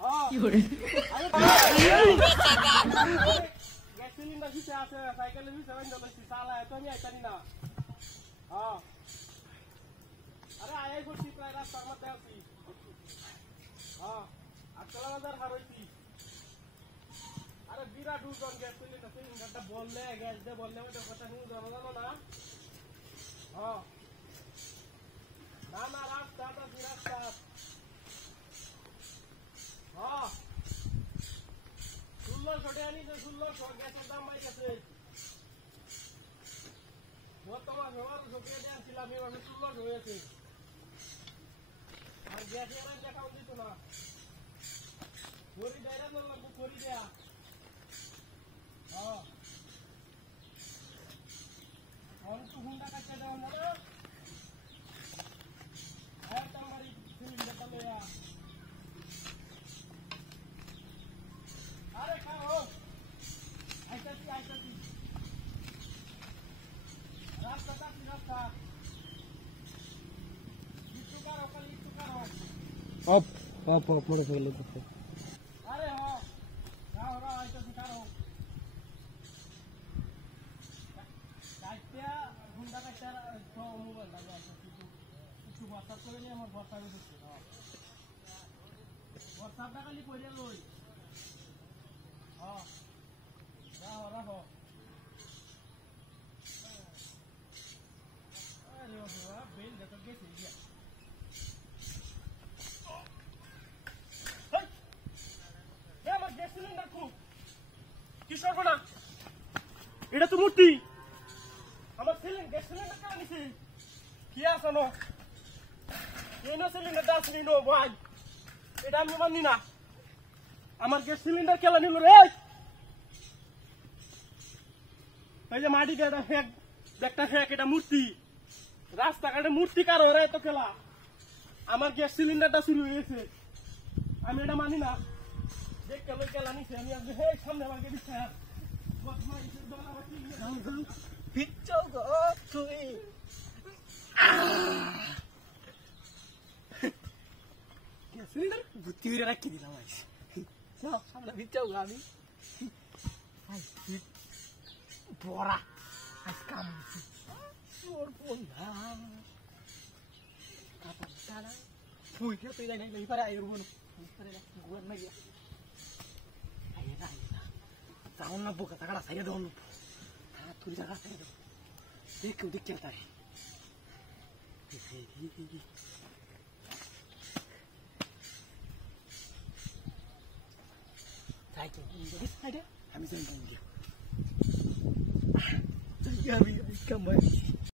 Yun. Gak silinda bisa cycle bisa kan kalau si salah itu nya tadi na. Are ayai ko si play rasta mate asi. Akala bazar haroiti. Are bira du don gas silinda সিলিন্ডারটা বললে গ্যাস দে বললে ওটা কথা শুনে জানো না। না না রাস্তাটা কি রাস্তা। ছোটে আনি তো 1600 গ্যাসের দাম বাড়ি গেছে বর্তমান সবার ঝুঁকে দিয়েছিলাম এবার 1600 হয়েছে আর গ্যাসের অ্যাকাউন্ট দিত না করি দেয় না লাগবে করি দেয়া অন তো হুন্ডা কাটতে দাও না আর তোমারই সিলিন্ডারটা লয়া আরে খাও আইতাছি রাস্তা একটু কারো অপ পড়ে ফেলে দিতে আরে রাও আইতাছি কারো কাটতে হুন্ডা কাটতে তো মোবাইল লাগা আইতাছি একটু WhatsApp করে নিয়ে আমার WhatsApp এ দিতে WhatsAppটা খালি কইরে লই রাখো আরে বাবা বেল দেখো গেছে গিয়া এই আমার গ্যাস সিলিন্ডার খুব কি করব না এটা তো মূর্তি আমার গ্যাস সিলিন্ডার কেন নিছে কি আছে না এই না সিলিন্ডার দাসনি নো ভাই এটা আমি মানি না আমার গ্যাস সিলিন্ডার কেন নিল রে এই যে মাটি এটা ফেক একটা ফেক এটা মূর্তি রাস্তাঘাটে মূর্তি কার ওরে তো খেলা আমার গ্যাস সিলিন্ডারটা শুরু হয়েছে আমি এটা মানি না দেখ কেন খেলা নিছে আমি আজকে হে সামনে আমাকে দিচ্ছে পিচ্চো গো তুই গ্যাস সিলিন্ডার বুদ্ধি করে রাখি দিলাম সামনে পিচ্চো গো আমি বড়া আজকাম তোর বন্ধা কাপড় তারা ফুই কে তুই জানি নাই পারে আইরো বন পারে না গুয়ার না গিয়া আইরা তাউন না বুকা তাকড়া সাইরে দন হ্যাঁ তুই জায়গা সাইরে দে দেখ দেখ চলতা है তাই তো ইংলিশ সাইডে আমি জানি না यार इसका मैं